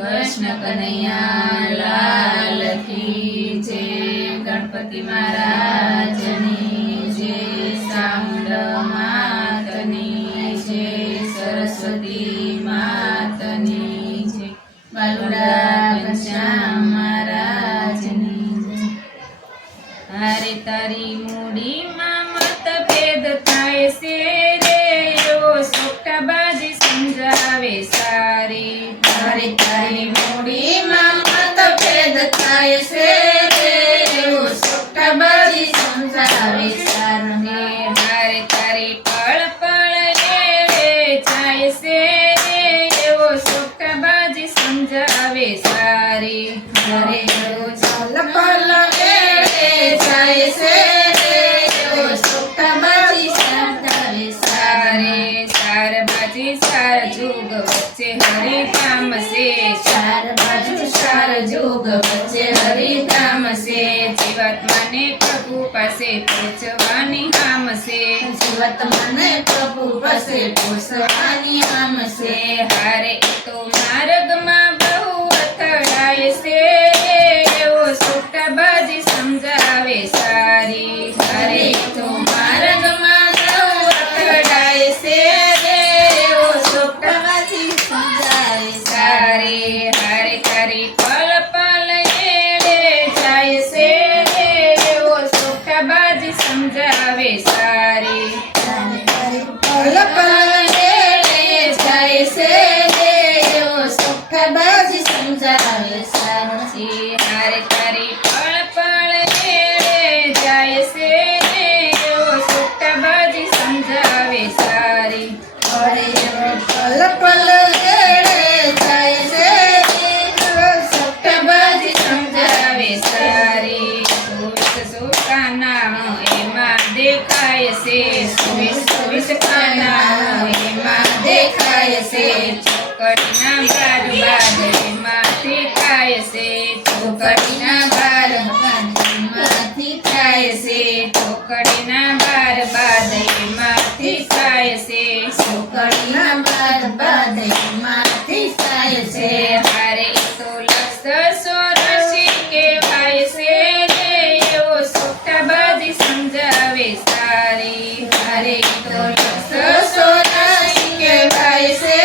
कृष्ण कन्हैया लाल की जय। गणपति महाराज नी जय। चामुंड मातनी जय। सरस्वती मातनी जय। बालुड़ा घनश्याम महाराज नी जय। हारे तारी मूडी में मतभेद थाय से रे ओ सोकटाबाजी समजावे सारी। हारे तारी मूडी में मतभेद थाय से रे ओ सोकटाबाजी समजावे सारी। हारे तारी पल पल रे जाय से रे ओ सोकटाबाजी समजावे सारी। हारे चल पल जाय से रे ओ सोकटाबाजी समजावे सारे। चार बाजी चार जुग वच्चे हरि धाम से। चार बाजू चार जुग वच्चे हरि धाम से। जीवात्मा ने प्रभु पासे पहुंचवानी हाम से। जीवात्मा ने प्रभु पासे पहुंचवानी हाम से। हारे तो मार्ग में बहु અથડાય से ओ सोकटाबाजी समजावे सारी। हरे तो मार्ग में बहु અથડાય से ओ सोकटाबाजी समजावे सारी। हरे तारी पल पल एड़े जाय से ओ सोकटाबाजी समजावे सारी। पल पल एड़े जाय से ओ सोकटाबाजी समजावे सारी। हारे तारी पल पल एड़े जाय से ओ सोकटाबाजी समजावे सारी। पल पल एड़े जाय से ओ सोकटाबाजी समजावे सारी। 24 का नाम एमा देखाय से। 24 का नाम एमा देखाय से। ચોકડીના બાર બાદ એમાંથી થાય છે। ચોકડીના બાર બાદ એમાંથી થાય છે। ચોકડીના બાર બાદ એમાંથી થાય છે। ચોકડીના બાર બાદ એમાંથી થાય છે। હારે તો લક્ષ 84 કહેવાય છે રે એવો સોકટાબાજી સમજાવે સારી। હારે તો લક્ષ 84 કહેવાય છે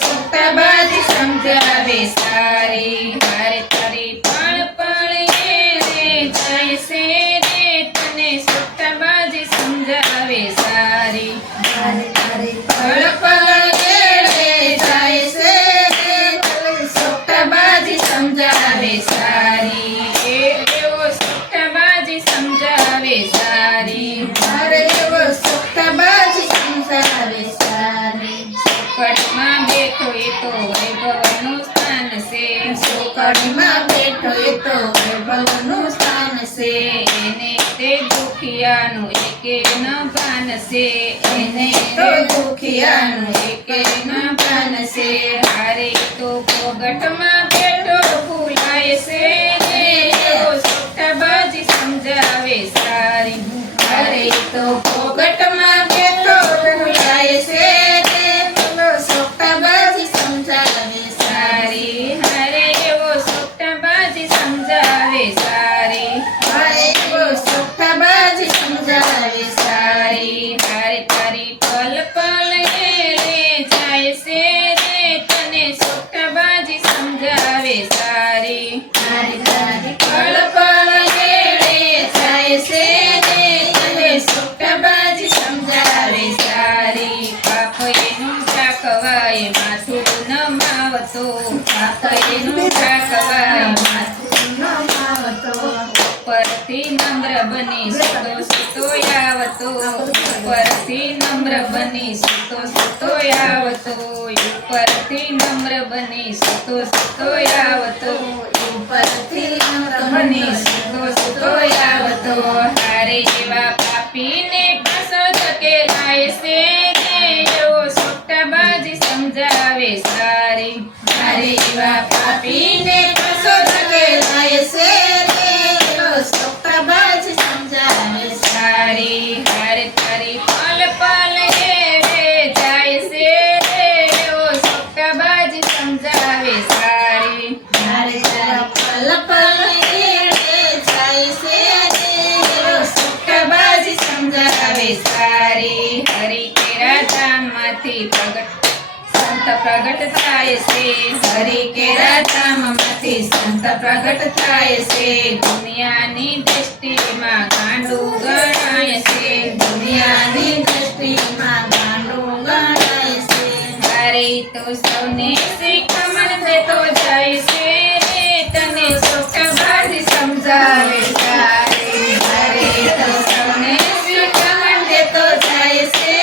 सोकटाबाजी समजावे सारी। हारे तारी पल पल एड़े जाय से रे तने सोकटाबाजी समजावे सारी। हारे तारी पल पल एड़े जाय से रे तने सोकटाबाजी समजावे सारी। एवो सोकटाबाजी समजावे सारी। हारे एवो सोकटाबाजी समजावे सारी। ચોકડીમાં બેઠો એ તો વૈભવનું સ્થાન છે। ચોકડીમાં બેઠો એ તો વૈભવનું સ્થાન છે। એને તે દુખિયાનું એકે ન ભાન છે। એને તો દુખિયાનું એકે ન ભાન છે। હારે તો પોગટમાં બેઠો ભૂલાય છે રે એવો સોકટાબાજી સમજાવે સારી। હારે તો પોગટમાં બેઠો ભૂલાય છે सोकटाबाजी समजावे सारी। हारे एवो सोकटाबाजी समजावे सारी। हारे एवो सोकटाबाजी समजावे सारी। हारे तारी पल पल एड़े जाय से रे तने सोकटाबाजी समजावे सारी। हारे तारी पल पल एड़े जाय से रे तने सोकटाबाजी समजावे सारी। पाप एનું ઢાંકવાય માથું નમાવતો। પાપ એનું ઢાંકવાય માથું નમાવતો। ઉપરથી નમ્ર બની સુતો સુતો આવતો। ઉપરથી નમ્ર બની સુતો સુતો આવતો। ઉપરથી નમ્ર બની સુતો સુતો આવતો। ઉપરથી નમ્ર બની સુતો સુતો આવતો। હારે એવા પાપીને પાછો ધકેલાય છે એવો સોકટાબાજી સમજાવે સારી। હારે એવા પાપીને પાછો ધકેલાય છે એવો સોકટાબાજી સમજાવે સારી। હારે તારી પલ પલ એડે જાય છે એવો સોકટાબાજી સમજાવે પ્રગટ થાય છે. હરિ કેરા ધામમાંથી સંત પ્રગટ થાય છે. દુનિયાની દ્રષ્ટિમાં ગાંડું ગણાય છે. દુનિયાની દ્રષ્ટિમાં ગાંડું ગણાય છે. હરે તો સૌને શિખામણ દેતો જાય છે. તને સોખાબાજી સમજાવે સારી. હરે તો સૌને શિખામણ દેતો જાય છે.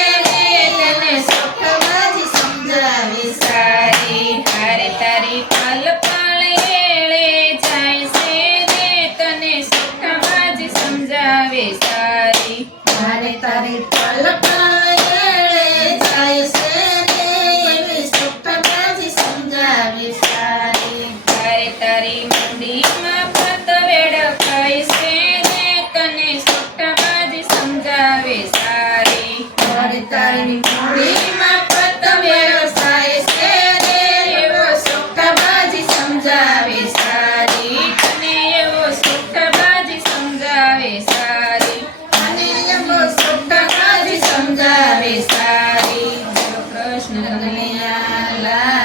તને સોખાબાજી સમજાવે સારી. હરે તારી પલ પલ એળે જાય છે. તને સોખાબાજી સમજાવે સારી. મારે તારી પલ પલ એળે જાય છે રે, એવી સોખાબાજી સમજાવે સારી. હરે તારી મુંડીમાં પત વેડફાય છે. તને સોખાબાજી સમજાવે સારી. મારે તારી મૂડીમાં પત વ્યવસાય છે રે, એવો સોખાબાજી સમજાવે સારી. તને એવો સોખાબાજી સમજાવે સારી. અને એવો સોખાબાજી સમજાવે સારી. બોલો કૃષ્ણ કનૈયા કનૈયા